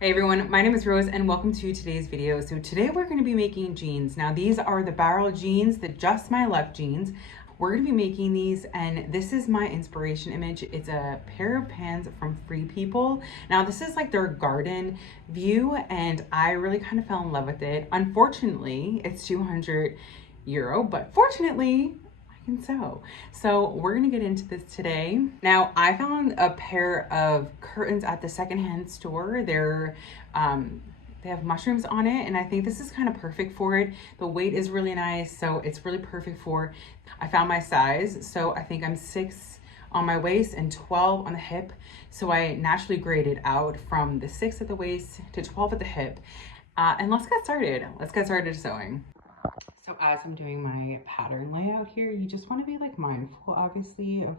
Hey everyone, my name is Rose and welcome to today's video. So today we're going to be making jeans. Now these are the barrel jeans, the Just My Luck jeans. We're going to be making these and this is my inspiration image. It's a pair of pants from Freepeople. Now this is like their garden view and I really kind of fell in love with it. Unfortunately, it's €200, but fortunately, can sew. So we're gonna get into this today. Now I found a pair of curtains at the secondhand store. They have mushrooms on it and I think this is kind of perfect for it. The weight is really nice, so it's really perfect for, I found my size. So I think I'm 6 on my waist and 12 on the hip. So I naturally graded out from the 6 at the waist to 12 at the hip. And let's get started. Let's get started sewing. So as I'm doing my pattern layout here, you just want to be like mindful, obviously, of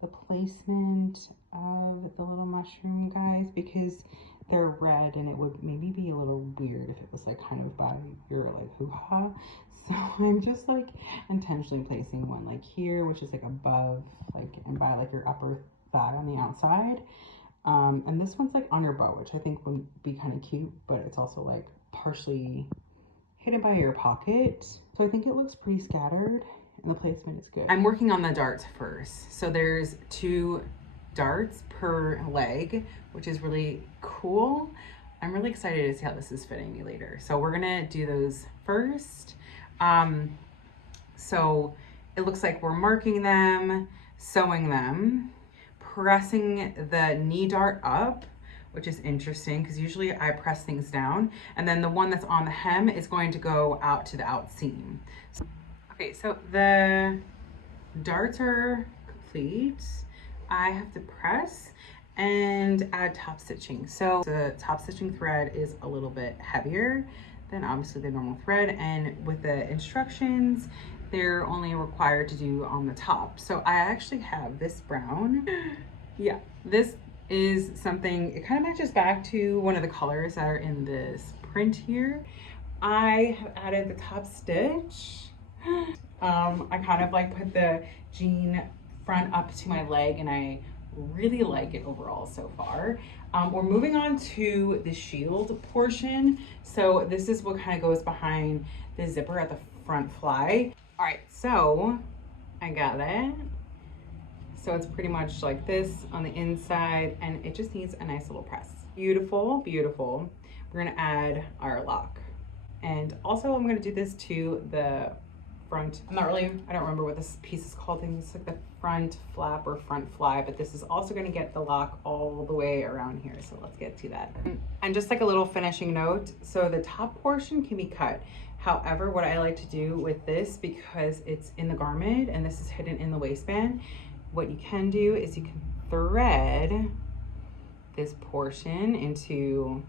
the placement of the little mushroom guys because they're red and it would maybe be a little weird if it was like kind of by your like hoo-ha. So I'm just like intentionally placing one like here, which is like above, like, and by like your upper thigh on the outside. And this one's like on your butt, which I think would be kind of cute, but it's also like partially hidden by your pocket. So I think it looks pretty scattered and the placement is good. I'm working on the darts first. So there's 2 darts per leg, which is really cool. I'm really excited to see how this is fitting me later. So we're gonna do those first. So it looks like we're marking them, sewing them, pressing the knee dart up, which is interesting because usually I press things down. And then the one that's on the hem is going to go out to the out seam. Okay, so the darts are complete. I have to press and add top stitching. So the top stitching thread is a little bit heavier than obviously the normal thread. And with the instructions, they're only required to do on the top. So I actually have this brown. Yeah, this is something, it kind of matches back to one of the colors that are in this print here. I have added the top stitch. I kind of like put the jean front up to my leg and I really like it overall so far. We're moving on to the shield portion. So this is what kind of goes behind the zipper at the front fly. All right, so I got it. So it's pretty much like this on the inside and it just needs a nice little press. Beautiful, beautiful. We're gonna add our lock. And also I'm gonna do this to the front. I don't remember what this piece is called. I think it's like the front flap or front fly, but this is also gonna get the lock all the way around here. So let's get to that. And just like a little finishing note, so the top portion can be cut. However, what I like to do with this, because it's in the garment and this is hidden in the waistband, what you can do is you can thread this portion into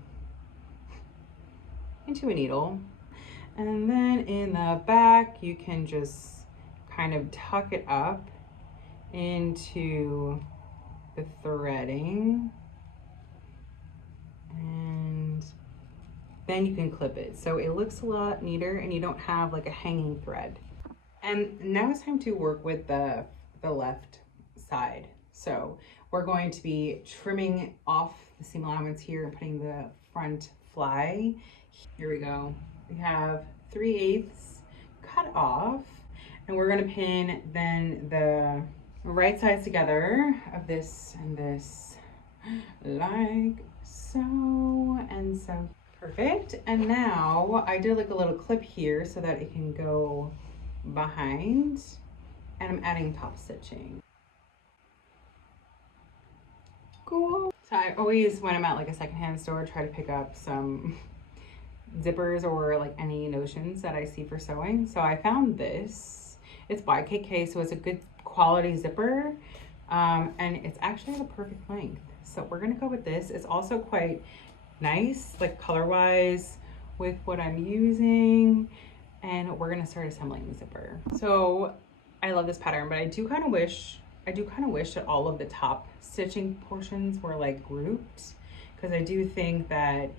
a needle. And then in the back, you can just kind of tuck it up into the threading. And then you can clip it. So it looks a lot neater and you don't have like a hanging thread. And now it's time to work with the left side. So we're going to be trimming off the seam allowance here and putting the front fly. Here we go. We have 3/8 cut off and we're going to pin then the right sides together of this and this like so and so. Perfect. And now I did like a little clip here so that it can go behind and I'm adding top stitching. Cool. So I always, when I'm at like a secondhand store, try to pick up some zippers or like any notions that I see for sewing. So I found this. It's by KK, so it's a good quality zipper. And it's actually the perfect length. So we're gonna go with this. It's also quite nice, like color-wise, with what I'm using. And we're gonna start assembling the zipper. So I love this pattern, but I do kind of wish that all of the top stitching portions were like grouped, because I do think that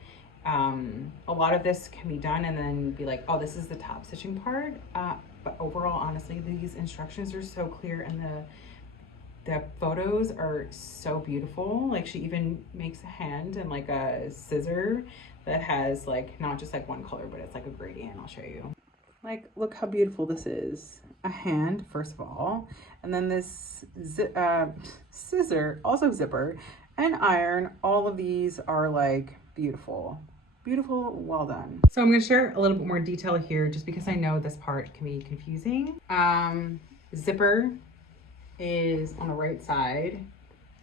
a lot of this can be done and then be like, oh, this is the top stitching part. But overall, honestly, these instructions are so clear and The photos are so beautiful. Like she even makes a hand and like a scissor that has like not just like one color, but it's like a gradient. I'll show you. Like, look how beautiful this is. A hand, first of all, and then this scissor, also zipper, and iron. All of these are like beautiful. Beautiful, well done. So I'm gonna share a little bit more detail here just because I know this part can be confusing. Zipper is on the right side,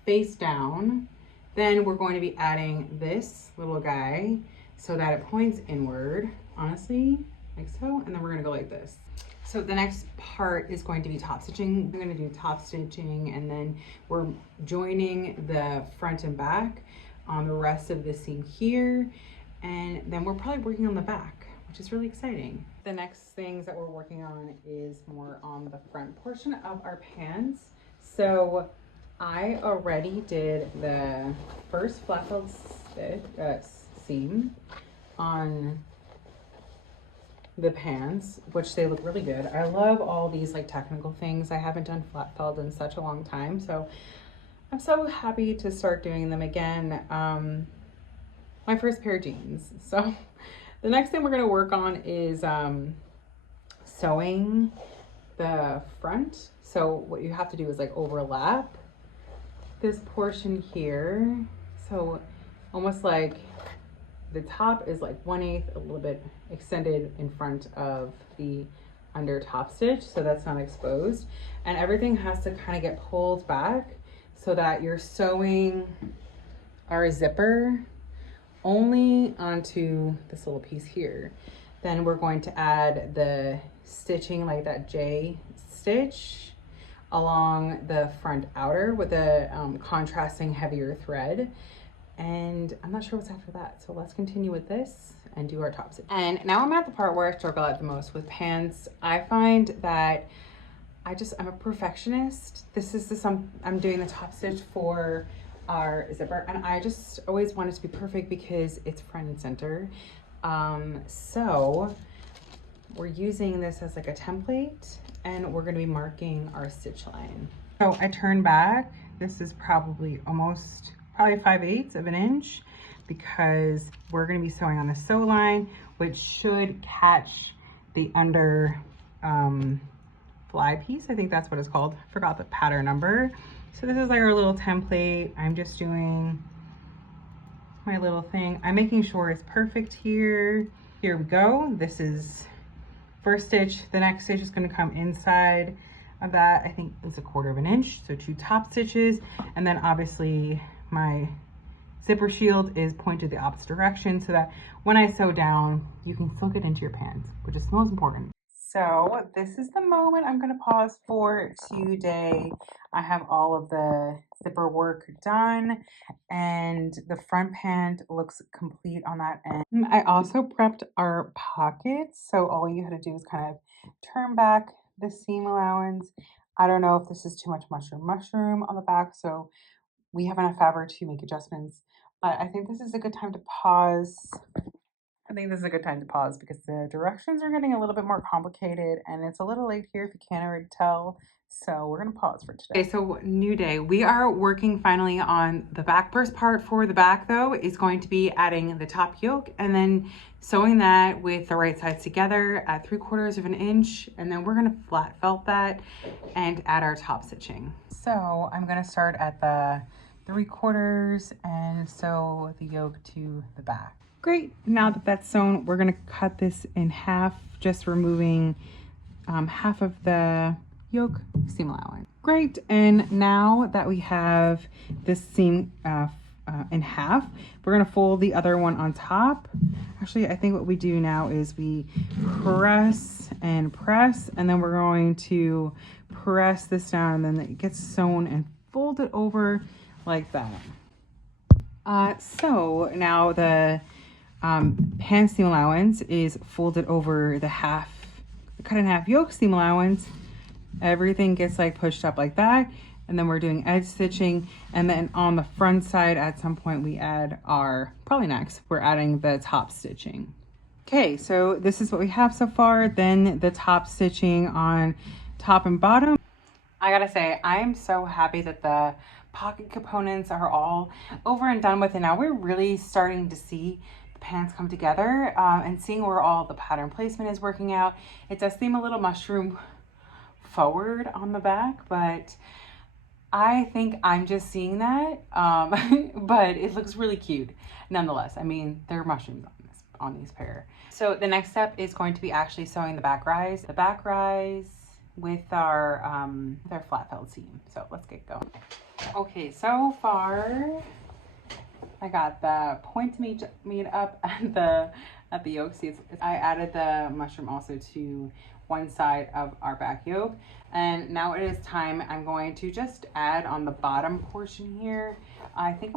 face down. Then we're going to be adding this little guy so that it points inward, honestly, like so, and then we're gonna go like this. So the next part is going to be top stitching. I'm gonna do top stitching, and then we're joining the front and back on the rest of the seam here, and then we're probably working on the back, which is really exciting. The next things that we're working on is more on the front portion of our pants. So I already did the first flat felled seam on the pants, which they look really good. I love all these like technical things. I haven't done flat felled in such a long time, so I'm so happy to start doing them again. My first pair of jeans. So the next thing we're going to work on is sewing the front. So what you have to do is like overlap this portion here. So almost like the top is like 1/8, a little bit extended in front of the under top stitch, so that's not exposed. And everything has to kind of get pulled back so that you're sewing our zipper only onto this little piece here. Then we're going to add the stitching like that J stitch along the front outer with a contrasting heavier thread. And I'm not sure what's after that. So let's continue with this and do our top stitch. And now I'm at the part where I struggle at the most with pants. I find that I'm a perfectionist. This is I'm doing the top stitch for our zipper, and I just always want it to be perfect because it's front and center. So we're using this as like a template, and we're going to be marking our stitch line. So I turn back. This is probably 5/8 of an inch, because we're going to be sewing on the sew line, which should catch the under fly piece. I think that's what it's called. I forgot the pattern number. So this is like our little template. I'm just doing my little thing. I'm making sure it's perfect here. Here we go. This is first stitch. The next stitch is going to come inside of that. I think it's 1/4 of an inch. So 2 top stitches. And then obviously my zipper shield is pointed the opposite direction so that when I sew down, you can still get into your pants, which is the most important. So this is the moment I'm going to pause for today. I have all of the zipper work done, and the front pant looks complete on that end. I also prepped our pockets, so all you had to do is kind of turn back the seam allowance. I don't know if this is too much mushroom on the back, so we have enough fabric to make adjustments, but I think this is a good time to pause. Because the directions are getting a little bit more complicated, and it's a little late here if you can't already tell. So we're gonna pause for today. Okay, so new day. We are working finally on the back. First part for the back though is going to be adding the top yoke and then sewing that with the right sides together at 3/4 of an inch. And then we're gonna flat felt that and add our top stitching. So I'm gonna start at the 3/4 and sew the yoke to the back. Great, now that that's sewn, we're gonna cut this in half, just removing half of the yoke seam allowance. Great, and now that we have this seam in half, we're gonna fold the other one on top. Actually, I think what we do now is we press and press, and then we're going to press this down, and then it gets sewn and fold it over like that. So now the pant seam allowance is folded over the cut in half yoke seam allowance. Everything gets like pushed up like that, and then we're doing edge stitching, and then on the front side at some point we add we're adding the top stitching. Okay, so this is what we have so far. Then the top stitching on top and bottom. I gotta say, I'm so happy that the pocket components are all over and done with, and now we're really starting to see the pants come together and seeing where all the pattern placement is working out. It does seem a little mushroom forward on the back, but I think I'm just seeing that, but it looks really cute nonetheless. I mean, there are mushrooms on these pair. So the next step is going to be actually sewing the back rise. The back rise with our flat felt seam. So let's get going. Okay, so far I got the point made up at the yoke. See, I added the mushroom also to one side of our back yoke, and now it is time. I'm going to just add on the bottom portion here. I think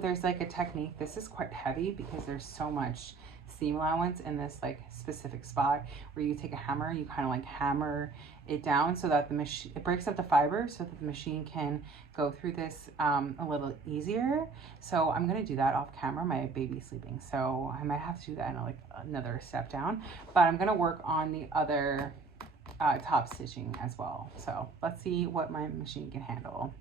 there's like a technique. This is quite heavy because there's so much seam allowance in this like specific spot where you take a hammer, you kind of like hammer it down so that it breaks up the fiber so that the machine can go through this a little easier. So I'm gonna do that off camera. My baby's sleeping, so I might have to do that in like another step down, but I'm gonna work on the other top stitching as well. So let's see what my machine can handle.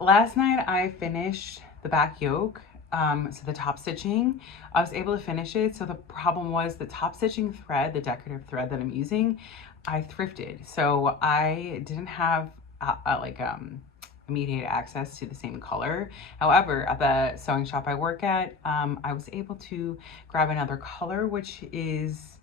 Last night I finished the back yoke. So the top stitching, I was able to finish it. So the problem was the top stitching thread, the decorative thread that I'm using, I thrifted. So I didn't have immediate access to the same color. However, at the sewing shop I work at, I was able to grab another color, which is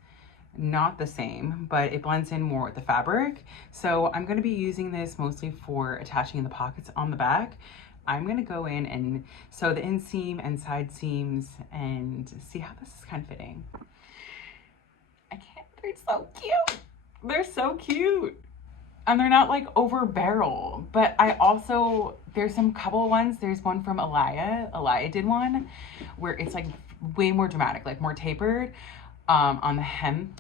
not the same, but it blends in more with the fabric. So I'm going to be using this mostly for attaching the pockets on the back. I'm gonna go in and sew the inseam and side seams and see how this is kind of fitting. They're so cute. They're so cute. And they're not like over barrel, but there's some couple ones. There's one from Elia did one where it's like way more dramatic, like more tapered on the hem.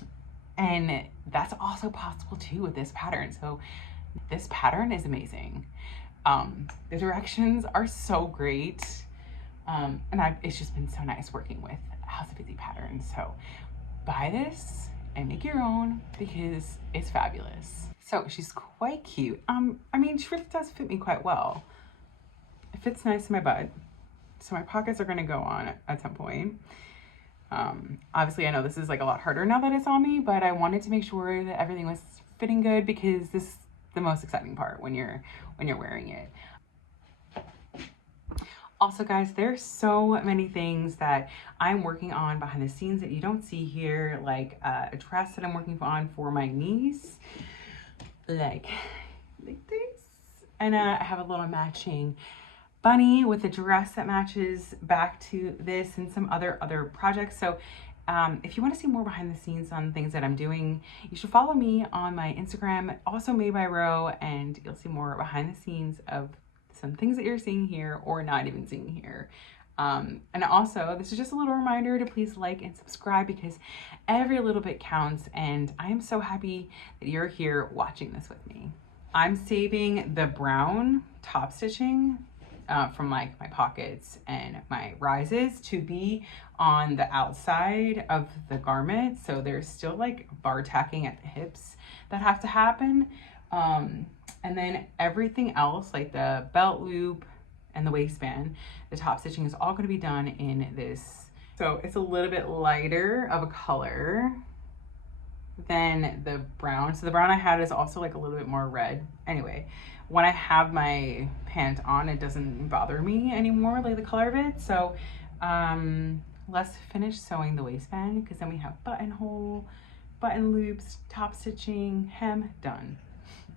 And that's also possible too with this pattern. So this pattern is amazing. The directions are so great, and it's just been so nice working with House of Busy patterns. So buy this and make your own because it's fabulous. So she's quite cute. I mean, she really does fit me quite well. It fits nice in my butt, so my pockets are gonna go on at some point. Obviously I know this is like a lot harder now that it's on me, but I wanted to make sure that everything was fitting good because this is the most exciting part when you're wearing it. Also guys, there's so many things that I'm working on behind the scenes that you don't see here, like a dress that I'm working on for my niece, like this, and I have a little matching bunny with a dress that matches back to this and some other projects. So if you want to see more behind the scenes on things that I'm doing, you should follow me on my Instagram, also Made by Ro, and you'll see more behind the scenes of some things that you're seeing here or not even seeing here. And also, this is just a little reminder to please like and subscribe because every little bit counts, and I am so happy that you're here watching this with me. I'm saving the brown top stitching from like my pockets and my rises to be on the outside of the garment. So there's still like bar tacking at the hips that have to happen. And then everything else, like the belt loop and the waistband, the top stitching is all going to be done in this. So it's a little bit lighter of a color than the brown. So the brown I had is also like a little bit more red. Anyway, when I have my pant on, it doesn't bother me anymore, like the color of it. So let's finish sewing the waistband because then we have buttonhole, button loops, top stitching, hem done.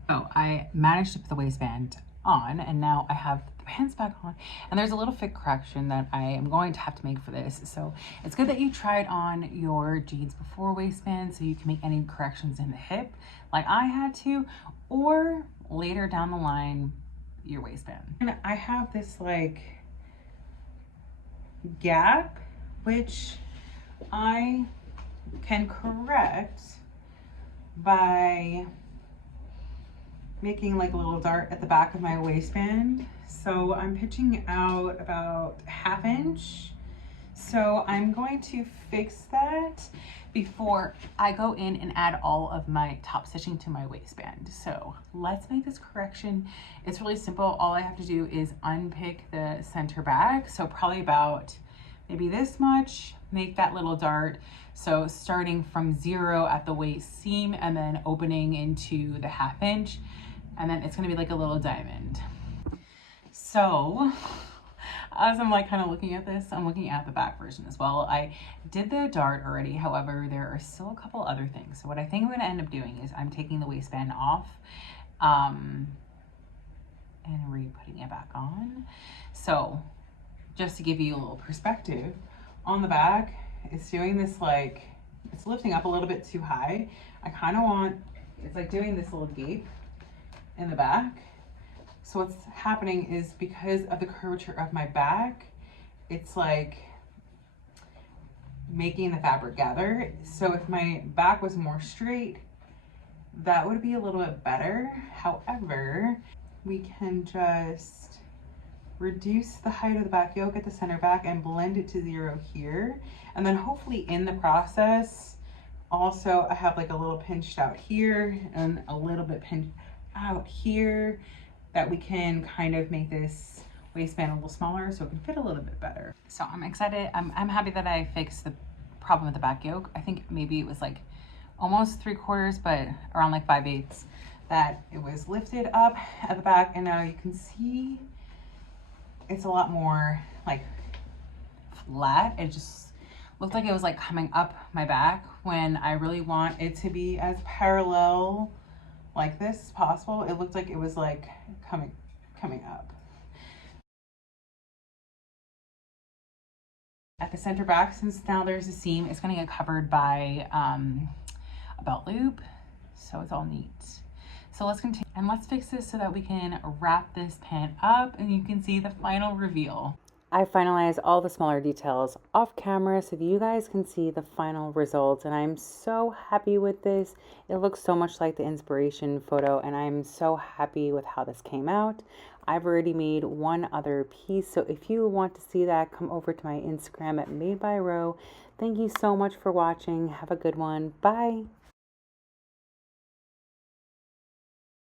So I managed to put the waistband on, and now I have the pants back on, and there's a little fit correction that I am going to have to make for this. So it's good that you tried on your jeans before waistband so you can make any corrections in the hip like I had to, or later down the line your waistband. And I have this like gap which I can correct by making like a little dart at the back of my waistband. So I'm pitching out about 1/2 inch So I'm going to fix that before I go in and add all of my top stitching to my waistband. So let's make this correction. It's really simple. All I have to do is unpick the center back. So probably about maybe this much, make that little dart. So starting from 0 at the waist seam and then opening into the 1/2 inch. And then it's gonna be like a little diamond. So as I'm like kind of looking at this, I'm looking at the back version as well. I did the dart already. However, there are still a couple other things. So what I think I'm going to end up doing is I'm taking the waistband off and re-putting it back on. So just to give you a little perspective, on the back, it's doing this like, it's lifting up a little bit too high. I kind of want, it's like doing this little gape in the back. So what's happening is because of the curvature of my back, it's like making the fabric gather. So if my back was more straight, that would be a little bit better. However, we can just reduce the height of the back yoke at the center back and blend it to 0 here. And then hopefully in the process, also I have like a little pinched out here and a little bit pinched out here, that we can kind of make this waistband a little smaller so it can fit a little bit better. So I'm excited. I'm happy that I fixed the problem with the back yoke. I think maybe it was like almost 3/4, but around like 5/8, that it was lifted up at the back. And now you can see it's a lot more like flat. It just looked like it was like coming up my back when I really want it to be as parallel like this as possible. It looked like it was like coming up. At the center back, since now there's a seam, it's gonna get covered by a belt loop, so it's all neat. So let's continue and let's fix this so that we can wrap this pant up and you can see the final reveal. I finalized all the smaller details off camera so that you guys can see the final results, and I'm so happy with this. It looks so much like the inspiration photo, and I'm so happy with how this came out. I've already made one other piece, so if you want to see that, come over to my Instagram at Made by Ro. Thank you so much for watching. Have a good one. Bye.